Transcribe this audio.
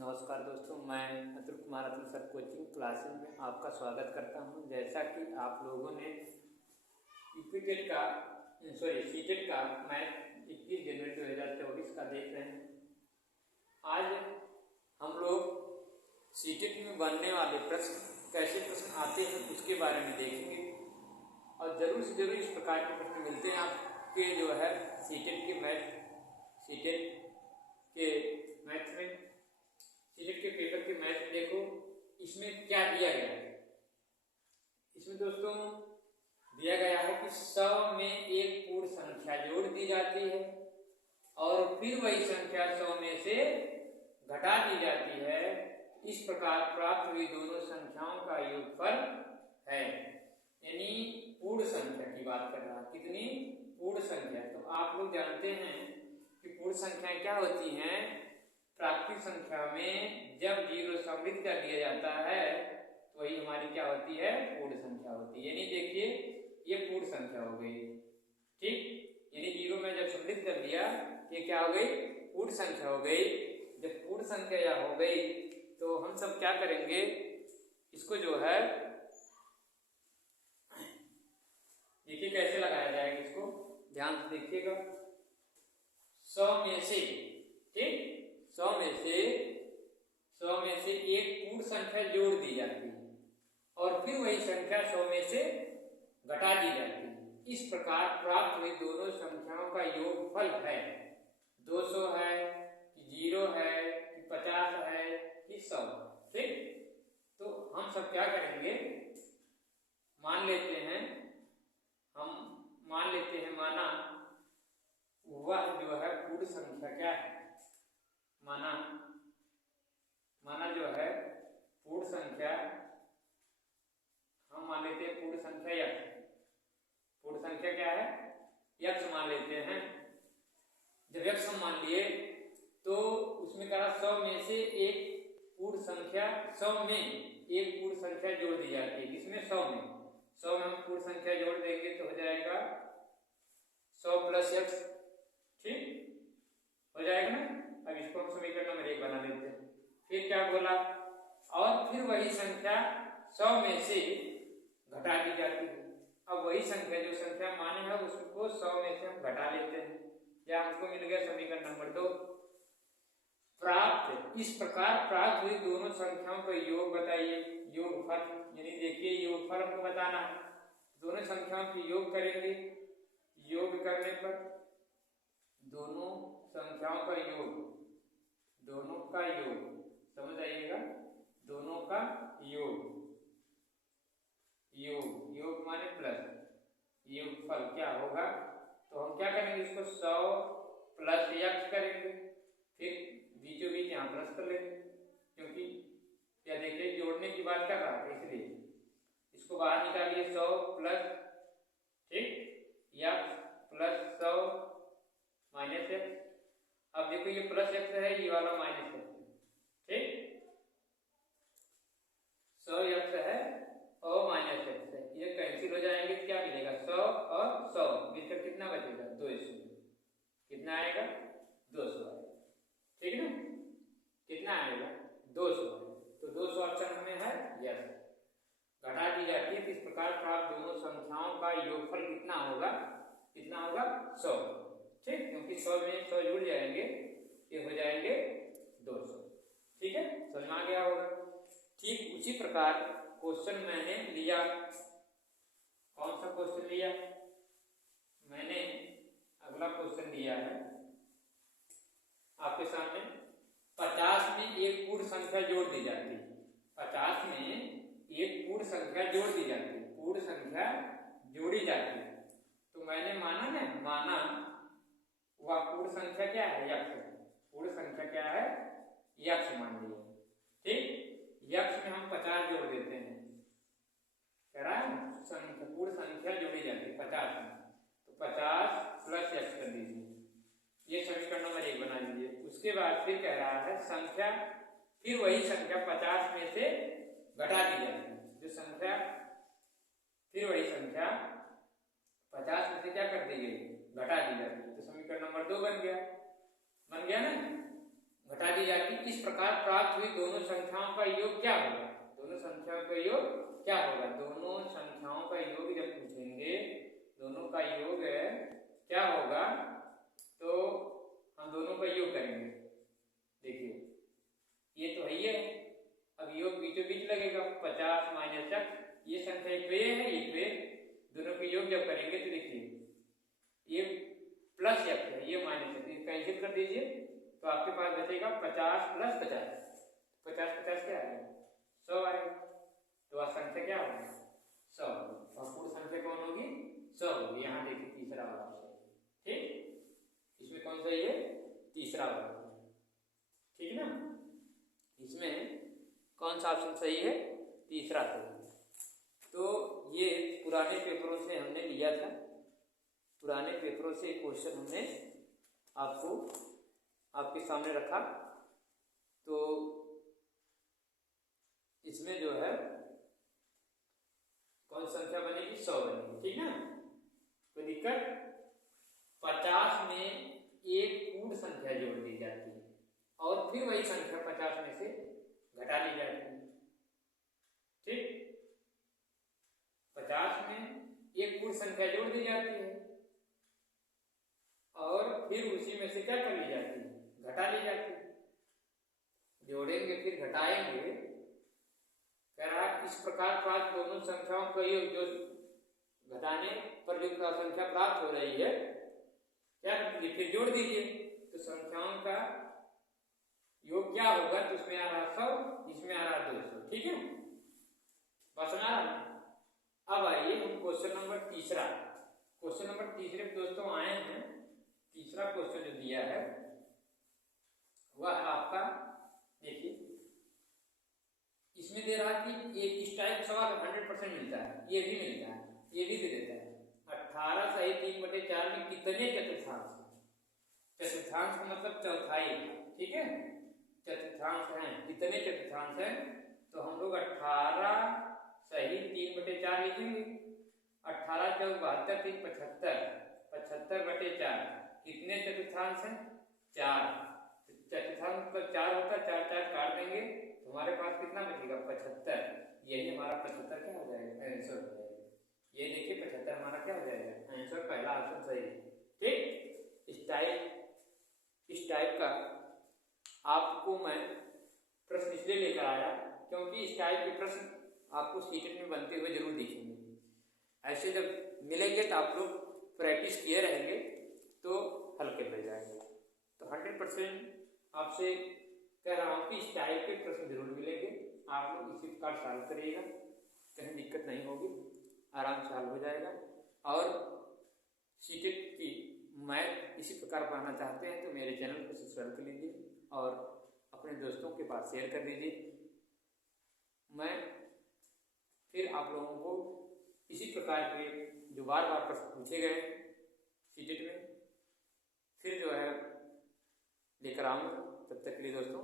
नमस्कार दोस्तों, मैं Atul Kumar Atul sir coaching classes में आपका स्वागत करता हूं। जैसा कि आप लोगों ने सीटेट का मैथ 21 जनवरी 2024 का देख रहे हैं। आज हम लोग सीटेट में बनने वाले कैसे प्रश्न आते हैं उसके बारे में देखेंगे और ज़रूर से ज़रूर इस प्रकार के प्रश्न मिलते हैं आपके जो है सीटेट के मैथ के पेपर के मैथ में। देखो इसमें क्या दिया गया है। इसमें दोस्तों दिया गया है कि 100 में एक पूर्ण संख्या जोड़ दी जाती है और फिर वही संख्या 100 में से घटा दी जाती है। इस प्रकार प्राप्त हुई दोनों संख्याओं का योगफल है। यानी पूर्ण संख्या की बात कर रहा है। कितनी पूर्ण संख्या? तो आप लोग जानते हैं कि पूर्ण संख्याएं क्या होती हैं। प्राकृतिक संख्या में जब 0 सम्मिलित कर दिया जाता है तो वही हमारी क्या होती है? पूर्ण संख्या होती है। यानी देखिए ये पूर्ण संख्या हो गई, ठीक। यानी 0 में जब सम्मिलित कर दिया ये क्या हो गई? पूर्ण संख्या हो गई। जब पूर्ण संख्या हो गई तो हम सब क्या करेंगे, इसको जो है देखिए कैसे लगाया जाएगा। इसको ध्यान से देखिएगा। 100 में से, ठीक, 100 में से एक पूर्ण संख्या जोड़ दी जाती है और फिर वही संख्या 100 में से घटा दी जाती है। इस प्रकार प्राप्त हुई दोनों संख्याओं का योगफल है। 200 है कि 0 है कि 50 है कि 100, ठीक। तो हम सब क्या करेंगे, मान लेते हैं माना वह जो है पूर्ण संख्या क्या है। माना जो है पूर्ण संख्या, हम मान लेते हैं पूर्ण संख्या यक्ष। पूर्ण संख्या क्या है? यक्ष मान लेते हैं। जब यक्ष हम मान लिए तो उसमें कहा 100 में से एक पूर्ण संख्या, 100 में एक पूर्ण संख्या जोड़ दी जाती है। इसमें 100 में हम पूर्ण संख्या जोड़ देंगे तो हो जाएगा 100 प्लस यक्ष, ठीक हो जाएगा ना। अब इसको हम समीकरण नंबर 1 बना लेते हैं। फिर क्या बोला, और फिर वही संख्या 100 में से घटा दी जाती है। अब वही संख्या जो संख्या माने है उसको 100 में से हम घटा लेते हैं। या हमको मिल गया समीकरण नंबर 2। इस प्रकार प्राप्त हुई दोनों संख्याओं का योग बताइए, योगफल। यानी देखिए योगफल हमको बताना है। दोनों संख्याओं की योग करेंगे। योग करने पर दोनों संख्याओं का योग, समझ आइएगा, दोनों का योग माने प्लस, योगफल क्या होगा। तो हम क्या करेंगे, इसको 100 प्लस यक्ष करेंगे, फिर बीचों बीच यहाँ प्लस कर लेंगे, क्योंकि क्या देखिए जोड़ने की बात कर रहा है, इसलिए इसको बाहर निकालिए। 100 प्लस, ठीक, यक्ष प्लस 100 माइनस एक्स। अब देखो ये प्लस एक्स है, ये वाला माइनस एक्स है, ठीक। 100 एक्स है और माइनस एक्स है, ये कैंसिल हो जाएंगे। क्या मिलेगा? 100 और 100 मिलकर कितना बचेगा? 200। कितना आएगा? 200 आएगा, ठीक है ना। कितना आएगा? 200। तो 200 ऑप्शन में है यस। घटा दी जाती है। इस प्रकार प्राप्त दोनों संख्याओं का योगफल कितना होगा? 100, ठीक, क्योंकि 100 में 100 जुड़ जाएंगे, ये हो जाएंगे 200, ठीक है। समझ में आ गया होगा। ठीक उसी प्रकार क्वेश्चन मैंने लिया। कौन सा क्वेश्चन लिया? मैंने अगला क्वेश्चन लिया है आपके सामने। 50 में एक पूर्ण संख्या जोड़ दी जाती है। 50 में एक पूर्ण संख्या जोड़ दी जाती है, पूर्ण संख्या जोड़ी जाती है। तो मैंने माना वह पूर्ण संख्या क्या है? यक्ष। पूर्ण संख्या क्या है? यक्ष मान लिया, ठीक। यक्ष में हम 50 जोड़ देते हैं। कह रहा है पूर्ण संख्या जोड़ी जाती है 50 में, तो 50 प्लस यक्ष कर दीजिए। ये समीकरण नंबर 1 बना लीजिए। उसके बाद फिर कह रहा है संख्या, फिर वही संख्या 50 में से घटा दी जाती है। जो संख्या, फिर वही संख्या 50 में से क्या कर दी गई? घटा दी जाती है। तो समीकरण नंबर 2 बन गया ना, घटा दी जाती है। इस प्रकार प्राप्त हुई दोनों संख्याओं का योग क्या होगा? दोनों संख्याओं का योग क्या होगा? दोनों संख्याओं का योग जब पूछेंगे, दोनों का योग क्या होगा, तो हम दोनों का योग करेंगे। देखिए ये तो है ही है, अब योग बीचों बीच लगेगा, 50 माइनस x, ये संख्या एक पे है, ये पे, दोनों के योग जब करेंगे तो देखिए ये प्लस x है, ये माइनस है, तो कैंसिल कर दीजिए, तो आपके पास बचेगा 50 प्लस 50, 50 50 क्या है 100 आएगा, तो वह संख्या क्या होगी 100, और पूर्ण संख्या कौन होगी 100 होगी। यहाँ देखिए तीसरा वाला, ठीक, इसमें कौन सा ये तीसरा वाला, ठीक है ना, इसमें कौन सा ऑप्शन सही है? तीसरा सही। तो ये पुराने पेपरों से हमने लिया था, पुराने पेपरों से क्वेश्चन हमने आपको आपके सामने रखा, तो इसमें जो है कौन संख्या बनेगी 100 बनेगी, ठीक ना, कोई दिक्कत? 50 में एक पूर्ण संख्या जोड़ दी जाती है और फिर वही संख्या 50 में से घटा ली जाती है, ठीक, 50 में एक पूर्ण संख्या जोड़ दी जाती है और फिर उसी में से क्या कर ली जाती है, घटा ली जाती है। जोड़ेंगे फिर घटाएंगे, कह रहा इस प्रकार प्राप्त दोनों संख्याओं का योग, जो घटाने पर जो संख्या प्राप्त हो रही है क्या करेंगे, फिर जोड़ दीजिए, तो संख्याओं का योग क्या होगा, तो इसमें आ रहा 100, इसमें आ रहा 200, ठीक है, बस आ रहा। अब आइए हम क्वेश्चन नंबर तीसरा, क्वेश्चन नंबर तीसरे दोस्तों आए हैं, तीसरा क्वेश्चन जो दिया है वह आपका देखिए, इसमें दे रहा कि एक इस टाइप सवाल 100% मिलता है, ये भी मिलता है, ये भी दे देता है 18 सही 3/4 में कितने चतुर्थांश हैं? चतुर्थांश का मतलब चौथाई, ठीक है, चतुर्थांश हैं, कितने चतुर्थांश हैं? तो हम लोग 18 सही 3/4 लिखेंगे, 18 चौक 72 3 75, 75/4 कितने चतुर्थांश हैं? 4, चतुर्थांश पर 4 होता है, 4 4 काट देंगे तो हमारे पास कितना बचेगा 75, यही हमारा 75 क्या हो जाएगा आंसर हो जाएगा। ये देखिए 75 हमारा क्या हो जाएगा आंसर, पहला ऑप्शन सही है, ठीक। इस टाइप का आपको मैं प्रश्न इसलिए लेकर आया क्योंकि इस टाइप के प्रश्न आपको सीटेट में बनते हुए जरूर दिखेंगे। ऐसे जब मिलेंगे तो आप लोग प्रैक्टिस किए रहेंगे तो हल्के मिल जाएंगे। तो 100% आपसे कह रहा हूँ कि इस टाइप के प्रश्न जरूर मिलेंगे, आप लोग इसी प्रकार सॉल्व करिएगा, कहीं दिक्कत नहीं होगी, आराम से हल हो जाएगा। और सीटेट की मैथ इसी प्रकार पढ़ना चाहते हैं तो मेरे चैनल को सब्सक्राइब कर लीजिए और अपने दोस्तों के पास शेयर कर दीजिए। मैं फिर आप लोगों को इसी प्रकार के जो बार बार प्रश्न पूछे गए सीटेट में फिर जो है लेकर आऊँगा। तब तक के लिए दोस्तों